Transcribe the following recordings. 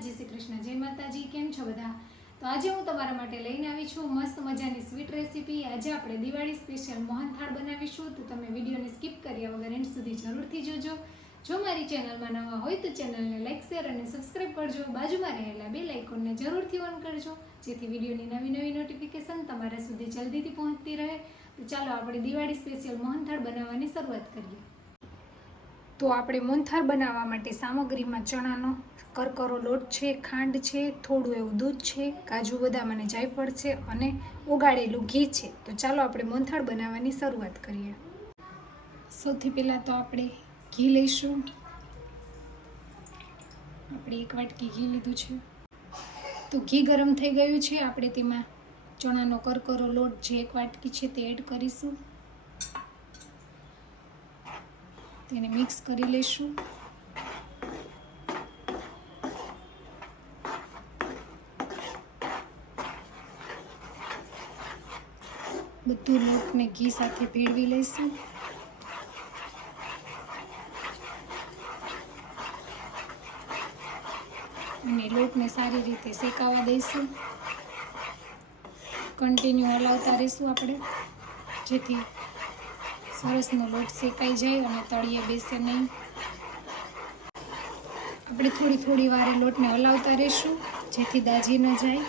जय श्री कृष्ण, जय माताजी। केम छो बधा? तो आज हूँ तमारा माटे लईने आवी छुं मस्त मजानी स्वीट रेसिपी। आज आपणे दिवाળી स्पेशियल मोहनथाळ बनावीशुं, तो तमे विडियोने स्कीप कर्या वगर एंड सुधी जरूरथी जोजो। जो मारी चेनलमां नवा होय तो चेनलने लाइक शेर अने सब्सक्राइब करजो। बाजुमां रहेला बेल आइकनने जरूरथी ऑन करजो, जेथी विडियोनी नवी नवी नोटिफिकेशन तमारा सुधी जल्दीथी पहोंचती रहे। तो चालो आपणे दिवाળી स्पेशियल मोहनथाळ बनाववानी शरूआत करीए। तो આપણે મોહનથાળ બનાવવા માટે સામગ્રીમાં ચણાનો કરકરો લોટ છે, ખાંડ છે, થોડું એવું દૂધ છે, કાજુ બદામ અને જાયફળ છે અને ઓગાળેલું ઘી છે। તો ચાલો આપણે મોહનથાળ બનાવવાની શરૂઆત કરીએ। સૌથી પહેલાં તો આપણે ઘી લઈશું। આપણે એક વાટકી ઘી લીધું છે। તો ઘી ગરમ થઈ ગયું છે, આપણે તેમાં ચણાનો કરકરો લોટ જે એક વાટકી છે તે એડ કરીશું। તેને મિક્સ કરી લઈશું। બધું લોટને ઘી સાથે ભેળવી લઈશું। અને લોટને સારી રીતે શેકાવા દઈશું। કન્ટિન્યુ હલાવતા રહીશું આપણે, જેથી સરસનો લોટ શેકાઈ જાય અને તળિયે બેસે નહીં। આપણે થોડી થોડી વારે લોટને હલાવતા રહીશું, જેથી દાજી ન જાય।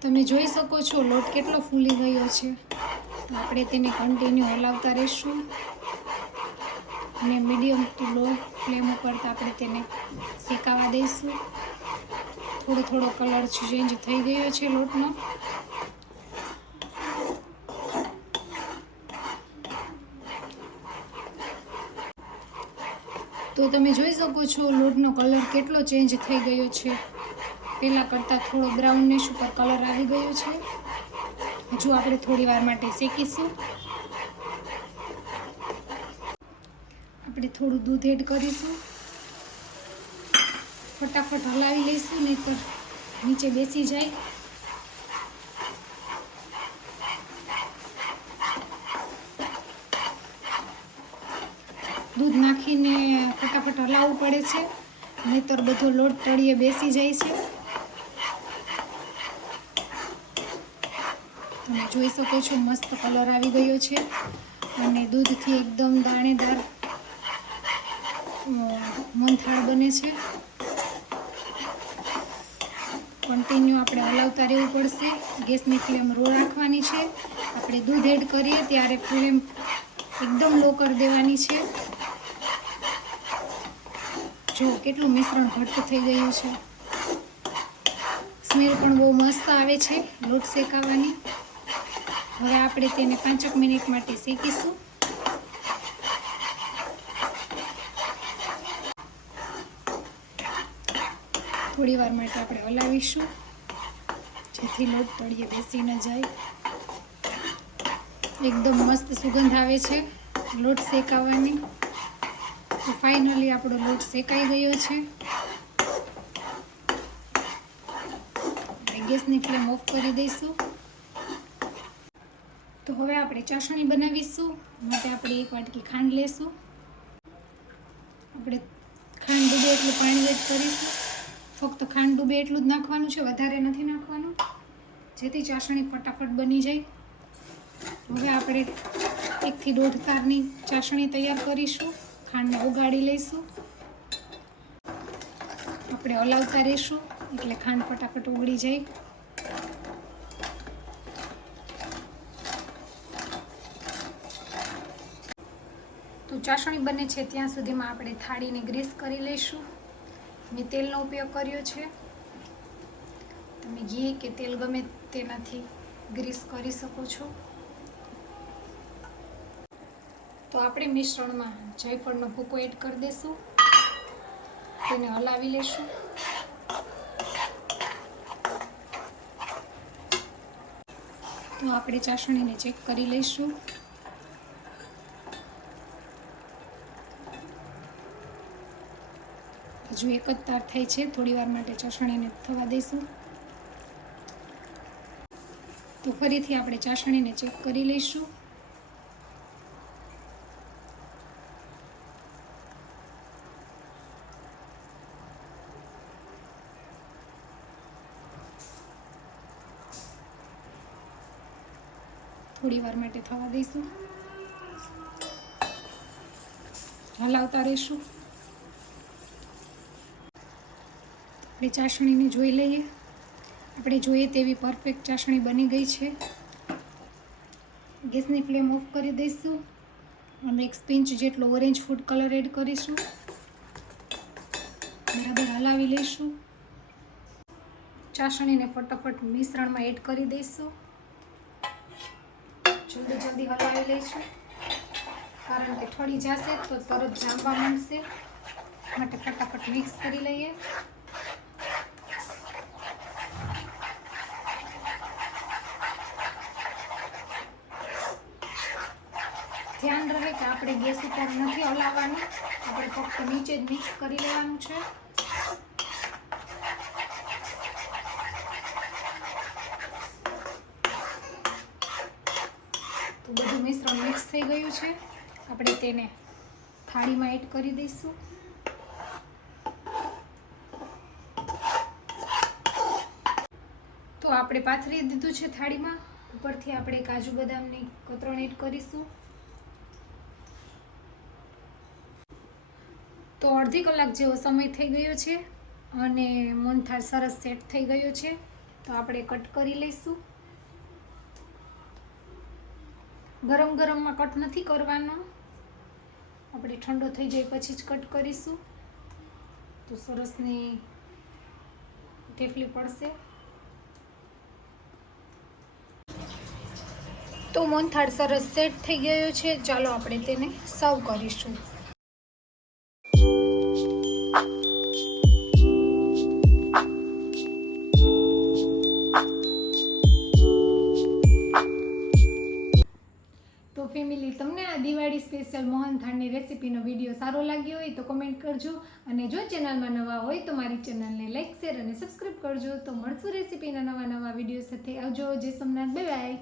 તમે જોઈ શકો છો લોટ કેટલો ફૂલી ગયો છે। તો આપણે તેને કન્ટિન્યુ હલાવતા રહીશું અને મીડિયમ ટુ લો ફ્લેમ ઉપર આપણે તેને શેકાવા દઈશું। થોડો થોડો કલર ચેન્જ થઈ ગયો છે લોટનો। તો તમે જોઈ શકો છો લોટનો કલર કેટલો ચેન્જ થઈ ગયો છે। પહેલાં કરતાં થોડો બ્રાઉનિશ ઉપર કલર આવી ગયો છે। હજુ આપણે થોડી વાર માટે શેકીશું। આપણે થોડું દૂધ એડ કરીશું। ફટાફટ હલાવી લઈશું, નહીંતર નીચે બેસી જાય। દૂધ નાખીને ફટાફટ હલાવવું પડે છે, નહીંતર બધો લોટ તળિયે બેસી જાય છે। તમે જોઈ શકો છો મસ્ત કલર આવી ગયો છે અને દૂધથી એકદમ દાણેદાર મોહનથાળ બને છે। કન્ટિન્યુ આપણે હલાવતા રહેવું પડશે। ગેસની ફ્લેમ લો રાખવાની છે। આપણે દૂધ એડ કરીએ ત્યારે ફ્લેમ એકદમ લો કરી દેવાની છે। જો કેટલું મિશ્રણ ઘટ્ટ થઈ ગયું છે। સ્મેલ પણ બહુ મસ્ત આવે છે લોટ શેકાવાની। હવે આપણે તેને 5 મિનિટ માટે શેકીશું। થોડી વાર માટે આપણે હલાવીશું, જેથી લોટ તળિયે બેસી ન જાય। એકદમ મસ્ત સુગંધ આવે છે લોટ શેકાવાની। તો ફાઇનલી આપણો લોટ શેકાઈ ગયો છે। આપણે ગેસની ફ્લેમ ઓફ કરી દઈશું। તો હવે આપણે ચાસણી બનાવીશું। માટે આપણે એક વાટકી ખાંડ લેશું। આપણે ખાંડ ડૂબે એટલું પાણી એડ કરીશું। ફક્ત ખાંડ ડૂબે એટલું જ નાખવાનું છે, વધારે નથી નાખવાનું, જેથી ચાસણી ફટાફટ બની જાય। હવે આપણે 1 થી 1.5 તારની ચાસણી તૈયાર કરીશું। ખાંડને ઓગાળી લઈશું। આપણે હલાવતા રહીશું એટલે ખાંડ ફટાફટ ઓગળી જાય। તો ચાસણી બને છે ત્યાં સુધીમાં આપણે થાળીને ગ્રીસ કરી લઈશું। મેં તેલનો ઉપયોગ કર્યો છે, તમે ઘી કે તેલ ગમે તેનાથી ગ્રીસ કરી શકો છો। તો આપણે મિશ્રણમાં જાયફળનો ભૂકો એડ કરી દઈશું, તેને હલાવી લઈશું। તો આપણે ચાસણીને ચેક કરી લઈશું। હજુ એક જ તાર થાય છે, થોડી વાર માટે ચાસણીને થવા દઈશું। તો ફરીથી આપણે ચાસણીને ચેક કરી લઈશું। થોડી વાર માટે થવા દઈશું. હલાવતા રહીશું. આપણે ચાસણીને જોઈ લઈએ. આપણે જોઈએ તેવી પરફેક્ટ ચાસણી બની ગઈ છે. ગેસની ફ્લેમ ઓફ કરી દઈશું અને 1 પિંચ જેટલો ઓરેન્જ ફૂડ કલર એડ કરીશું. બરાબર હલાવી લઈશું. ચાસણીને ફટાફટ મિશ્રણમાં એડ કરી દઈશું. જલ્દી હલાવી લઈશું, કારણ કે ઠળી જશે તો તરત જામવા માંડશે, માટે ફટાફટ મિક્સ કરી લઈએ. ધ્યાન રહે કે આપણે ગેસ ઉપર નથી હલાવવાનું, આપણે ફક્ત નીચે જ મિક્સ કરી લેવાનું છે. તો બધું મિશ્રણ મિક્સ થઈ ગયું છે. આપણે તેને થાળીમાં એડ કરી દઈશું. તો આપણે પાથરી દીધું છે થાળીમાં. ઉપરથી આપણે કાજુ બદામની કતરણ એડ કરીશું. તો અડધી કલાક જેવો સમય થઈ ગયો છે અને મોહનથાળ સરસ સેટ થઈ ગયો છે. તો આપણે કટ કરી લઈશું. ગરમ ગરમમાં કટ નથી કરવાનો, આપણે ઠંડો થઈ જાય પછી જ કટ કરીશું, તો સરસની ઢેફલી પડશે. તો મોહનથાળ સરસ સેટ થઈ ગયો છે. ચાલો આપણે તેને સર્વ કરીશું. તો ફેમિલી, તમને આ દિવાળી સ્પેશિયલ મોહનથાળની રેસીપીનો વિડીયો સારો લાગ્યો હોય તો કમેન્ટ કરજો, અને જો ચેનલમાં નવા હોય તો મારી ચેનલને લાઈક, શેર અને સબસ્ક્રાઈબ કરજો. તો મળશું રેસીપીના નવા વિડીયો સાથે. આવજો. જય સોમનાથ. Bye bye.